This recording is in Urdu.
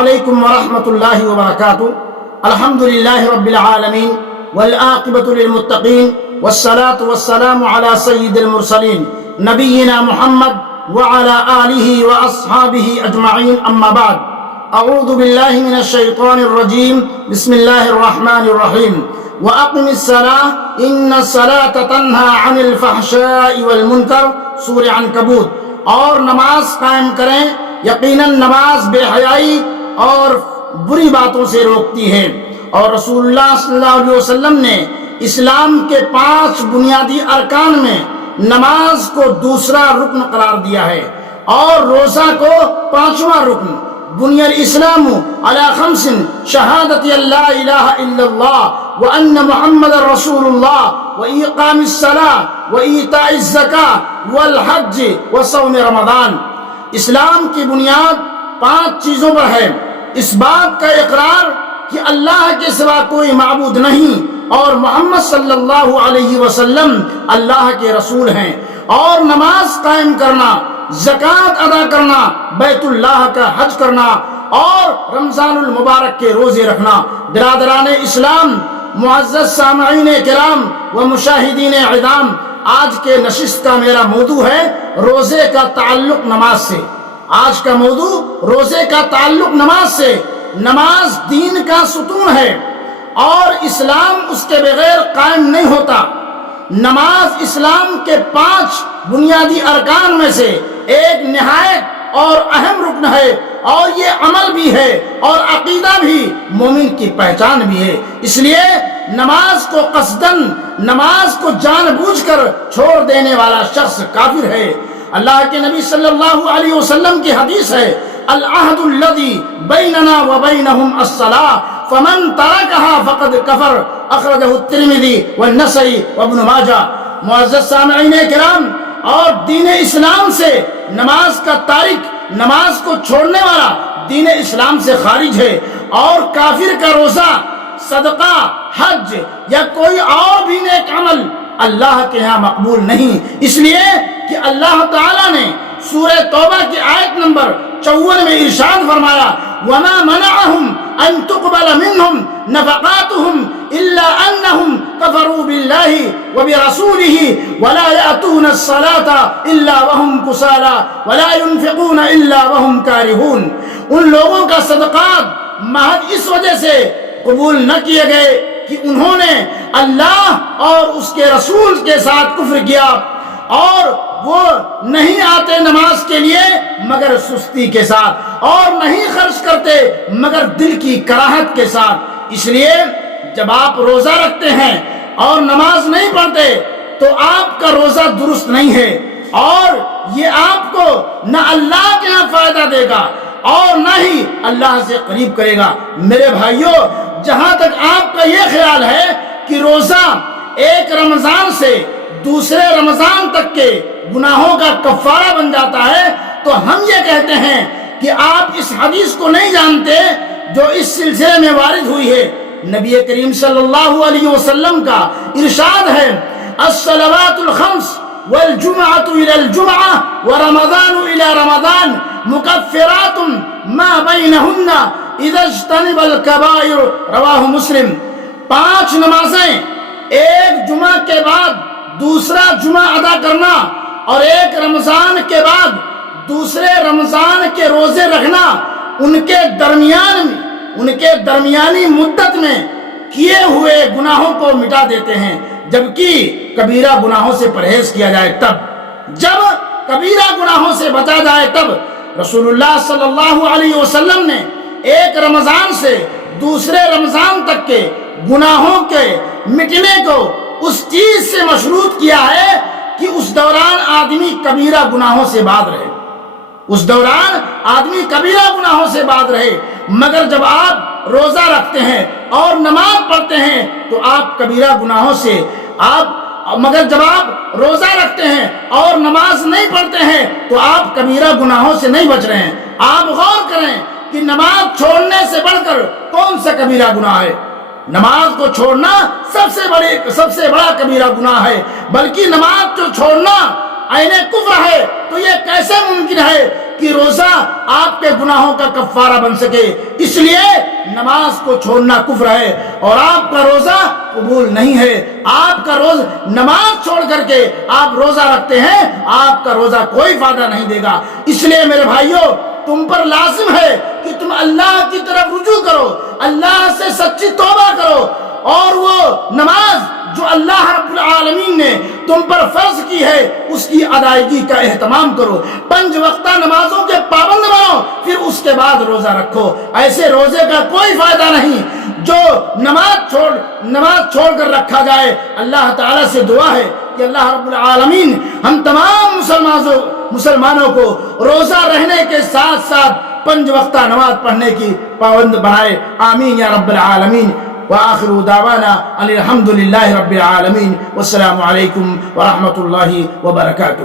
علیکم ورحمۃ اللہ وبرکاتہ۔ الحمد للہ رب العالمین والعاقبۃ للمتقین والصلاة والسلام علی سید المرسلین نبینا محمد وعلی آلہ واصحابہ اجمعین، اما بعد۔ اعوذ باللہ من الشیطان الرجیم، بسم اللہ الرحمن الرحیم۔ وَأَقِمِ الصَّلَاةَ إِنَّ الصَّلَاةَ تَنْهَى عَنِ الْفَحْشَاءِ وَالْمُنكَرِ، سورہ عنکبوت۔ اور نماز قائم کریں، یقیناً نماز بے حیائی اور بری باتوں سے روکتی ہے۔ اور رسول اللہ صلی اللہ علیہ وسلم نے اسلام کے 5 بنیادی ارکان میں نماز کو دوسرا رکن قرار دیا ہے، اور روزہ کو 5واں رکن۔ بنی الاسلام علی 5 شہادت اللہ الہ الا اللہ وان محمد رسول اللہ واقام الصلاۃ وایتاء الزکاۃ والحج وصوم رمضان۔ اسلام کی بنیاد 5 چیزوں پر ہے۔ اس بات کا اقرار کہ اللہ کے سوا کوئی معبود نہیں اور محمد صلی اللہ علیہ وسلم اللہ کے رسول ہیں، اور نماز قائم کرنا، زکوٰۃ ادا کرنا، بیت اللہ کا حج کرنا، اور رمضان المبارک کے روزے رکھنا۔ برادران اسلام، معزز سامعین کرام و مشاہدین اعظام، آج کے نشست کا میرا موضوع ہے روزے کا تعلق نماز سے۔ آج کا موضوع روزے کا تعلق نماز سے۔ نماز دین کا ستون ہے اور اسلام اس کے بغیر قائم نہیں ہوتا۔ نماز اسلام کے 5 بنیادی ارکان میں سے ایک نہایت اور اہم رکن ہے، اور یہ عمل بھی ہے اور عقیدہ بھی، مومن کی پہچان بھی ہے۔ اس لیے نماز کو قصدن، نماز کو جان بوجھ کر چھوڑ دینے والا شخص کافر ہے۔ اللہ کے نبی صلی اللہ علیہ وسلم کی حدیث ہے، العہد الذی بیننا وبینہم الصلاۃ فمن ترکها فقد کفر، اخرجہ الترمذی والنسائی وابن ماجہ۔ معزز سامعین کرام، اور دین اسلام سے نماز کا تارک، نماز کو چھوڑنے والا دین اسلام سے خارج ہے، اور کافر کا روزہ، صدقہ، حج یا کوئی اور بھی نیک عمل اللہ کے ہاں مقبول نہیں۔ اس لیے کہ اللہ تعالیٰ نے سورہ توبہ کی آیت نمبر 54 میں ارشاد فرمایا، وَمَا مَنَعَهُمْ أَن تُقْبَلَ مِنْهُمْ نَفَقَاتُهُمْ إِلَّا أَنَّهُمْ كَفَرُوا بِاللَّهِ وَبِرَسُولِهِ وَلَا يَأْتُونَ الصَّلَاةَ إِلَّا وَهُمْ كُسَالَىٰ وَلَا يُنْفِقُونَ إِلَّا وَهُمْ كَارِهُونَ۔ ان لوگوں کا صدقات محض اس وجہ سے قبول نہ کیے گئے کہ انہوں نے اللہ اور اس کے رسول کے ساتھ کفر کیا، اور وہ نہیں آتے نماز کے لیے مگر سستی کے ساتھ، اور نہیں خرچ کرتے مگر دل کی کراہت کے ساتھ۔ اس لیے جب آپ روزہ رکھتے ہیں اور نماز نہیں پڑھتے تو آپ کا روزہ درست نہیں ہے، اور یہ آپ کو نہ اللہ کے یہاں فائدہ دے گا اور نہ ہی اللہ سے قریب کرے گا۔ میرے بھائیوں، جہاں تک آپ کا یہ خیال ہے کہ روزہ ایک رمضان سے دوسرے رمضان تک کے گناہوں کا کفارہ بن جاتا ہے، تو ہم یہ کہتے ہیں کہ آپ اس حدیث کو نہیں جانتے جو اس سلسلے میں وارد ہوئی ہے۔ نبی کریم صلی اللہ علیہ وسلم کا ارشاد ہے، الصلوات الخمس والجمعۃ الی الجمعہ ورمضان الی رمضان مکفرات ما بینہن اذا اجتنب الکبائر، رواہ مسلم۔ 5 نمازیں ایک جمعہ کے بعد دوسرا جمعہ ادا کرنا، اور ایک رمضان کے بعد دوسرے رمضان کے روزے رکھنا، ان کے درمیانی مدت میں کیے ہوئے گناہوں کو مٹا دیتے ہیں، جبکہ کبیرہ گناہوں سے پرہیز کیا جائے تب۔ جب کبیرہ گناہوں سے بچا جائے تب۔ رسول اللہ صلی اللہ علیہ وسلم نے ایک رمضان سے دوسرے رمضان تک کے گناہوں کے مٹنے کو اس چیز سے مشروط کیا ہے کہ اس دوران آدمی کبیرہ گناہوں سے باز رہے، اس دوران آدمی کبیرہ گناہوں سے باز رہے۔ مگر جب آپ روزہ رکھتے ہیں اور نماز پڑھتے ہیں تو آپ کبیرہ گناہوں سے مگر جب آپ روزہ رکھتے ہیں اور نماز نہیں پڑھتے ہیں تو آپ کبیرہ گناہوں سے نہیں بچ رہے ہیں۔ آپ غور کریں کہ نماز چھوڑنے سے بڑھ کر کون سا کبیرہ گناہ ہے؟ نماز کو چھوڑنا سب سے بڑا کبیرہ گناہ ہے، بلکہ نماز کو چھوڑنا عین کفر ہے۔ تو یہ کیسے ممکن ہے کہ روزہ آپ کے گناہوں کا کفارہ بن سکے، اس لیے نماز کو چھوڑنا کفر ہے اور آپ کا روزہ قبول نہیں ہے۔ آپ کا روزہ نماز چھوڑ کر کے آپ روزہ رکھتے ہیں، آپ کا روزہ کوئی فائدہ نہیں دے گا۔ اس لیے میرے بھائیوں، تم پر لازم ہے کہ تم اللہ کی طرف رجوع کرو، اللہ سے سچی توبہ کرو، اور وہ نماز جو اللہ رب العالمین نے تم پر فرض کی ہے اس کی ادائیگی کا اہتمام کرو، 5 وقتہ نمازوں کے پابند بنو، پھر اس کے بعد روزہ رکھو۔ ایسے روزے کا کوئی فائدہ نہیں جو نماز چھوڑ کر رکھا جائے۔ اللہ تعالیٰ سے دعا ہے کہ اللہ رب العالمین ہم تمام مسلمانوں کو روزہ رہنے کے ساتھ ساتھ 5 وقتہ نماز پڑھنے کی پابند بنائے، آمین یا رب العالمین۔ وآخر دعوانا ان الحمد للہ رب العالمین، والسلام علیکم ورحمۃ اللہ وبرکاتہ۔